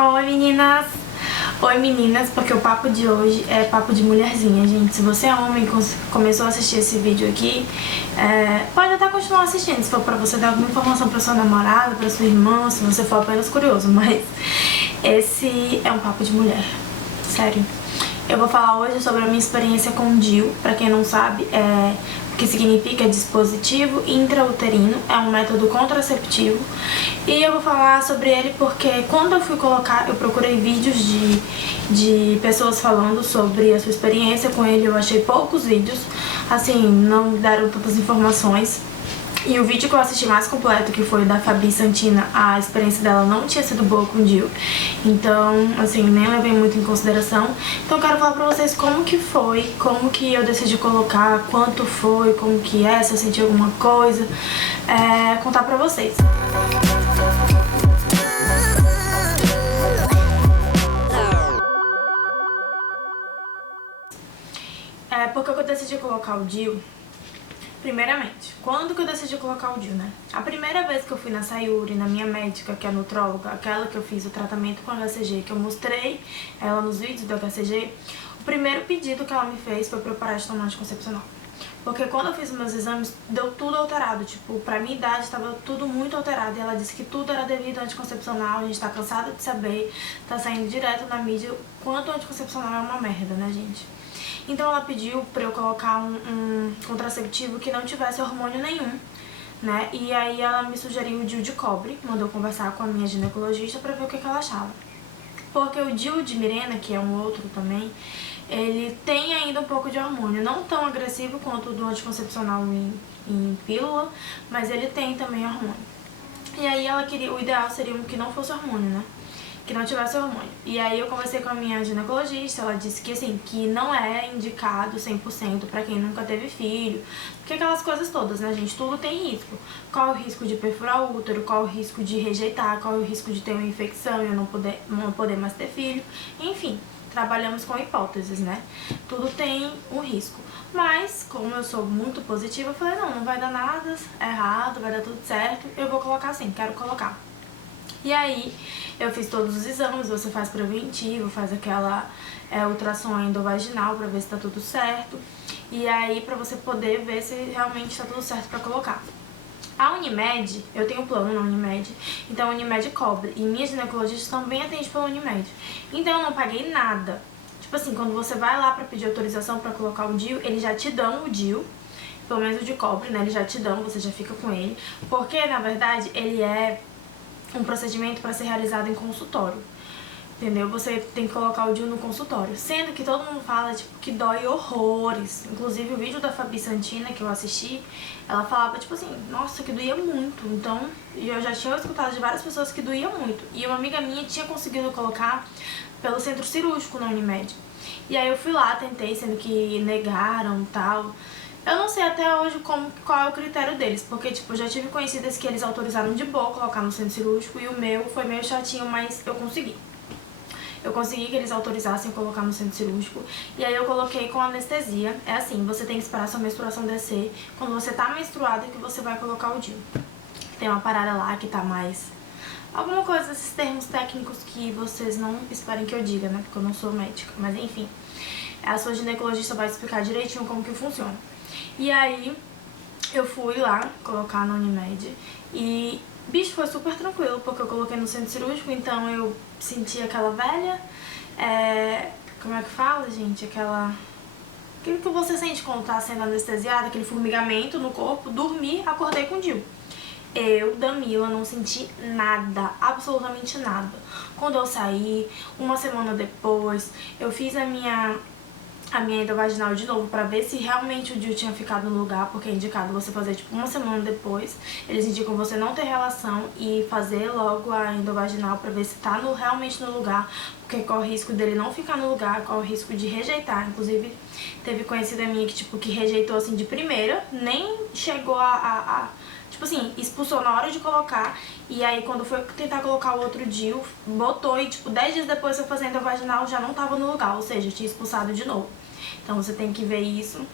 Oi meninas! Oi meninas, porque o papo de hoje é papo de mulherzinha, gente. Se você é homem e começou a assistir esse vídeo aqui, pode até continuar assistindo, se for pra você dar alguma informação pra sua namorada, pra sua irmã, se você for apenas curioso, mas esse é um papo de mulher, sério. Eu vou falar hoje sobre a minha experiência com o DIU. Pra quem não sabe, o que significa dispositivo intrauterino, é um método contraceptivo. E eu vou falar sobre ele porque quando eu fui colocar, eu procurei vídeos de pessoas falando sobre a sua experiência com ele. Eu achei poucos vídeos, assim, não deram tantas informações. E o vídeo que eu assisti mais completo, que foi da Fabi Santina, a experiência dela não tinha sido boa com o DIU. Então, assim, nem levei muito em consideração. Então eu quero falar pra vocês como que foi, como que eu decidi colocar, quanto foi, como que é, se eu senti alguma coisa. Contar pra vocês. Por que eu decidi colocar o DIU? Primeiramente, quando que eu decidi colocar o DIU, né? A primeira vez que eu fui na Sayuri, na minha médica, que é a nutróloga, aquela que eu fiz o tratamento com HCG, que eu mostrei ela nos vídeos do HCG, o primeiro pedido que ela me fez foi pra eu parar de tomar anticoncepcional. Porque quando eu fiz meus exames, deu tudo alterado, tipo, pra minha idade tava tudo muito alterado. E ela disse que tudo era devido ao anticoncepcional, a gente tá cansada de saber, tá saindo direto na mídia quanto o anticoncepcional é uma merda, né, gente? Então ela pediu pra eu colocar um contraceptivo que não tivesse hormônio nenhum, né? E aí ela me sugeriu o DIU de cobre, mandou conversar com a minha ginecologista pra ver o que ela achava. Porque o DIU de Mirena, que é um outro também, ele tem ainda um pouco de hormônio, não tão agressivo quanto o do anticoncepcional em pílula, mas ele tem também hormônio. E aí ela queria, o ideal seria um que não fosse hormônio, né? Que não tivesse hormônio. E aí eu conversei com a minha ginecologista, ela disse que assim, que não é indicado 100% pra quem nunca teve filho, porque aquelas coisas todas, né, gente, tudo tem risco. Qual é o risco de perfurar o útero, qual é o risco de rejeitar, qual é o risco de ter uma infecção e eu não poder mais ter filho, enfim. Trabalhamos com hipóteses, né? Tudo tem um risco. Mas, como eu sou muito positiva, eu falei, não vai dar nada errado, vai dar tudo certo, eu vou colocar assim, quero colocar. E aí, eu fiz todos os exames, você faz preventivo, faz aquela ultrassom endovaginal pra ver se tá tudo certo. E aí, pra você poder ver se realmente tá tudo certo pra colocar. A Unimed, eu tenho plano na Unimed, então a Unimed cobre. E minha ginecologista também atende pela Unimed. Então eu não paguei nada. Tipo assim, quando você vai lá pra pedir autorização pra colocar o DIU, eles já te dão o DIU. Pelo menos o de cobre, né? Eles já te dão, você já fica com ele. Porque, na verdade, ele é um procedimento para ser realizado em consultório, entendeu? Você tem que colocar o DIU no consultório, sendo que todo mundo fala, tipo, que dói horrores. Inclusive o vídeo da Fabi Santina que eu assisti, ela falava, tipo assim, nossa, que doía muito. Então, eu já tinha escutado de várias pessoas que doía muito. E uma amiga minha tinha conseguido colocar pelo centro cirúrgico na Unimed. E aí eu fui lá, tentei, sendo que negaram e tal. Eu não sei até hoje qual é o critério deles, porque tipo, eu já tive conhecidas que eles autorizaram de boa colocar no centro cirúrgico e o meu foi meio chatinho, mas eu consegui. Eu consegui que eles autorizassem colocar no centro cirúrgico e aí eu coloquei com anestesia. É assim, você tem que esperar sua menstruação descer. Quando você tá menstruada que você vai colocar o DIU. Tem uma parada lá que tá mais... alguma coisa, esses termos técnicos que vocês não esperem que eu diga, né? Porque eu não sou médica, mas enfim. A sua ginecologista vai explicar direitinho como que funciona. E aí, eu fui lá colocar na Unimed e, bicho, foi super tranquilo, porque eu coloquei no centro cirúrgico, então eu senti aquela velha, como é que fala, gente? Aquilo que você sente quando tá sendo anestesiada, aquele formigamento no corpo, dormi, acordei com o DIU. Eu, Damila, não senti nada, absolutamente nada. Quando eu saí, uma semana depois, eu fiz a minha endovaginal de novo pra ver se realmente o DIU tinha ficado no lugar, porque é indicado você fazer tipo uma semana depois. Eles indicam você não ter relação e fazer logo a endovaginal pra ver se tá realmente no lugar, porque corre o risco dele não ficar no lugar, corre o risco de rejeitar. Inclusive, teve conhecida minha que tipo que rejeitou assim de primeira, nem chegou tipo assim, expulsou na hora de colocar, e aí quando foi tentar colocar o outro DIU, botou e tipo 10 dias depois eu fazendo a vaginal já não tava no lugar, ou seja, tinha expulsado de novo. Então você tem que ver isso.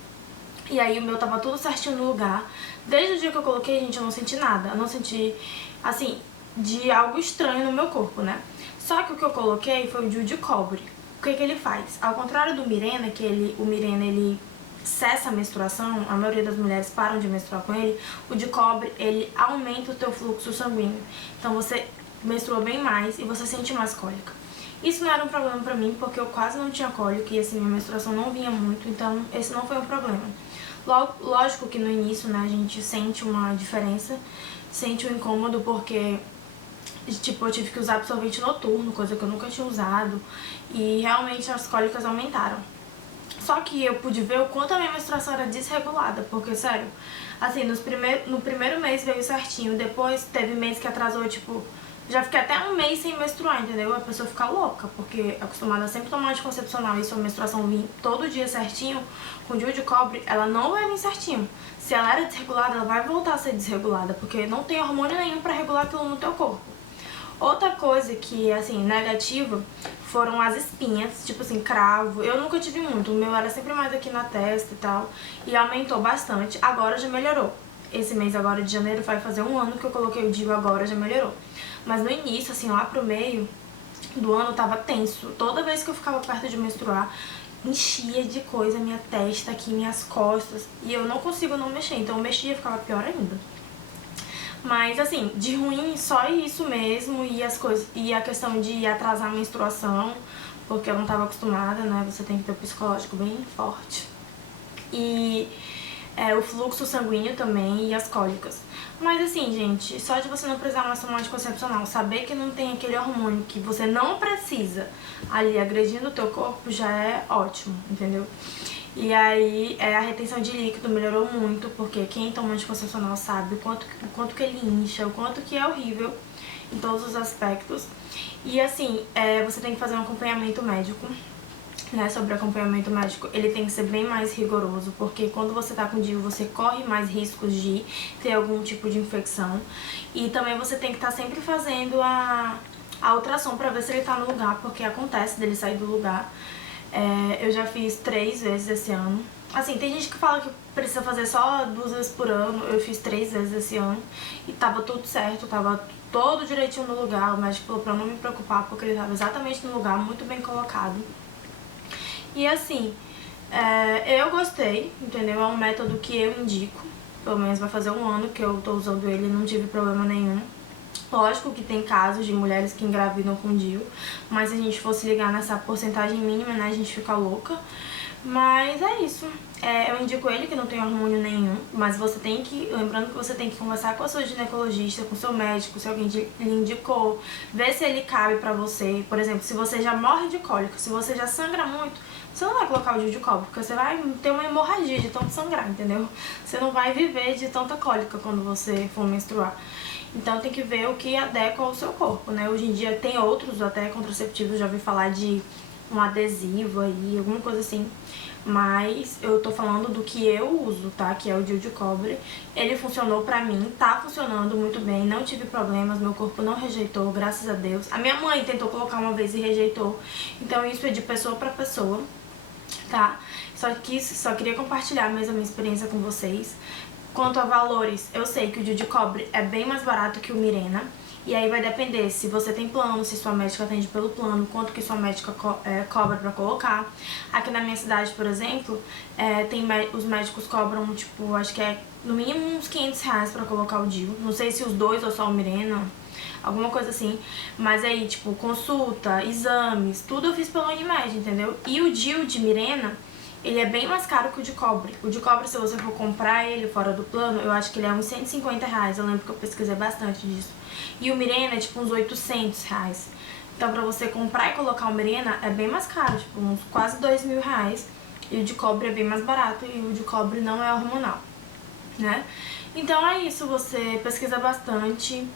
E aí o meu tava tudo certinho no lugar. Desde o dia que eu coloquei, gente, eu não senti nada. Eu não senti, assim, de algo estranho no meu corpo, né? Só que o que eu coloquei foi o DIU de cobre. O que ele faz? Ao contrário do Mirena, que o Mirena ele cessa a menstruação, a maioria das mulheres param de menstruar com ele, o de cobre, ele aumenta o teu fluxo sanguíneo. Então você menstrua bem mais e você sente mais cólica. Isso não era um problema pra mim, porque eu quase não tinha cólica e assim, minha menstruação não vinha muito, então esse não foi um problema. Lógico que no início, né, a gente sente uma diferença, sente um incômodo, porque tipo, eu tive que usar absorvente noturno, coisa que eu nunca tinha usado, e realmente as cólicas aumentaram. Só que eu pude ver o quanto a minha menstruação era desregulada, porque, sério, assim, no primeiro mês veio certinho, depois teve mês que atrasou, tipo, já fiquei até um mês sem menstruar, entendeu? A pessoa fica louca, porque é acostumada a sempre tomar anticoncepcional e sua menstruação vir todo dia certinho, com DIU de cobre, ela não vai vir certinho. Se ela era desregulada, ela vai voltar a ser desregulada, porque não tem hormônio nenhum pra regular aquilo no teu corpo. Outra coisa que, assim, negativa foram as espinhas, tipo assim, cravo. Eu nunca tive muito, o meu era sempre mais aqui na testa e tal, e aumentou bastante. Agora já melhorou. Esse mês agora de janeiro vai fazer um ano que eu coloquei o DIU, agora já melhorou. Mas no início, assim, lá pro meio do ano tava tenso. Toda vez que eu ficava perto de menstruar, enchia de coisa minha testa aqui, minhas costas, e eu não consigo não mexer, então eu mexia e ficava pior ainda. Mas assim, de ruim só isso mesmo, e as coisas, e a questão de atrasar a menstruação, porque eu não estava acostumada, né? Você tem que ter o psicológico bem forte. E o fluxo sanguíneo também e as cólicas. Mas assim, gente, só de você não precisar mais tomar anticoncepcional, saber que não tem aquele hormônio que você não precisa ali agredindo o teu corpo, já é ótimo, entendeu? E aí a retenção de líquido melhorou muito, porque quem toma anticoncepcional sabe o quanto que ele incha, o quanto que é horrível em todos os aspectos. E assim, você tem que fazer um acompanhamento médico, né? Sobre acompanhamento médico, ele tem que ser bem mais rigoroso, porque quando você tá com DIU, você corre mais riscos de ter algum tipo de infecção. E também você tem que estar sempre fazendo a ultrassom pra ver se ele tá no lugar, porque acontece dele sair do lugar. Eu já fiz 3 vezes esse ano. Assim, tem gente que fala que precisa fazer só 2 vezes por ano. Eu fiz 3 vezes esse ano e tava tudo certo, tava todo direitinho no lugar. O médico falou pra não me preocupar, porque ele tava exatamente no lugar, muito bem colocado. E assim, eu gostei, entendeu? É um método que eu indico. Pelo menos vai fazer um ano que eu tô usando ele e não tive problema nenhum. Lógico que tem casos de mulheres que engravidam com DIU, mas se a gente fosse ligar nessa porcentagem mínima, né, a gente fica louca. Mas é isso. Eu indico ele, que não tem hormônio nenhum, mas você tem que, lembrando que você tem que conversar com a sua ginecologista, com o seu médico, se alguém lhe indicou, ver se ele cabe pra você. Por exemplo, se você já morre de cólica, se você já sangra muito, você não vai colocar o DIU de cobre, porque você vai ter uma hemorragia de tanto sangrar, entendeu? Você não vai viver de tanta cólica quando você for menstruar. Então tem que ver o que adequa ao seu corpo, né? Hoje em dia tem outros até contraceptivos, já ouvi falar de um adesivo aí, alguma coisa assim. Mas eu tô falando do que eu uso, tá? Que é o DIU de cobre. Ele funcionou pra mim, tá funcionando muito bem, não tive problemas, meu corpo não rejeitou, graças a Deus. A minha mãe tentou colocar uma vez e rejeitou, então isso é de pessoa pra pessoa, tá? Só queria compartilhar mesmo a minha experiência com vocês. Quanto a valores, eu sei que o DIU de cobre é bem mais barato que o Mirena. E aí vai depender se você tem plano, se sua médica atende pelo plano, quanto que sua médica cobra pra colocar. Aqui na minha cidade, por exemplo, os médicos cobram, tipo, acho que é no mínimo uns R$500 pra colocar o DIU. Não sei se os dois ou só o Mirena, alguma coisa assim. Mas aí, tipo, consulta, exames, tudo eu fiz pelo Unimed, entendeu? E o DIU de Mirena, ele é bem mais caro que o de cobre. O de cobre, se você for comprar ele fora do plano, eu acho que ele é uns R$150. Eu lembro que eu pesquisei bastante disso. E o Mirena é tipo uns R$800. Então pra você comprar e colocar o Mirena é bem mais caro, tipo uns quase R$2.000. E o de cobre é bem mais barato e o de cobre não é hormonal, né? Então é isso, você pesquisa bastante,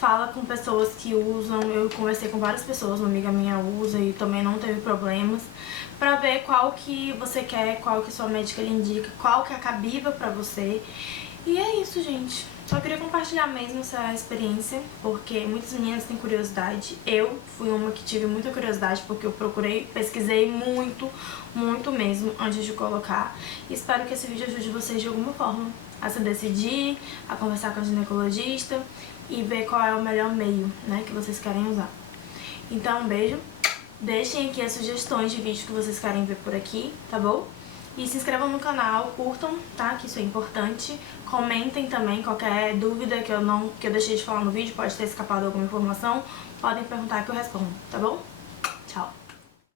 fala com pessoas que usam. Eu conversei com várias pessoas, uma amiga minha usa e também não teve problemas, pra ver qual que você quer, qual que sua médica lhe indica, qual que é cabível pra você. E é isso, gente. Só queria compartilhar mesmo essa experiência, porque muitas meninas têm curiosidade. Eu fui uma que tive muita curiosidade, porque eu pesquisei muito, muito mesmo antes de colocar. E espero que esse vídeo ajude vocês de alguma forma a se decidir, a conversar com a ginecologista e ver qual é o melhor meio, né, que vocês querem usar. Então, um beijo. Deixem aqui as sugestões de vídeos que vocês querem ver por aqui, tá bom? E se inscrevam no canal, curtam, tá? Que isso é importante. Comentem também qualquer dúvida que eu deixei de falar no vídeo, pode ter escapado alguma informação. Podem perguntar que eu respondo, tá bom? Tchau!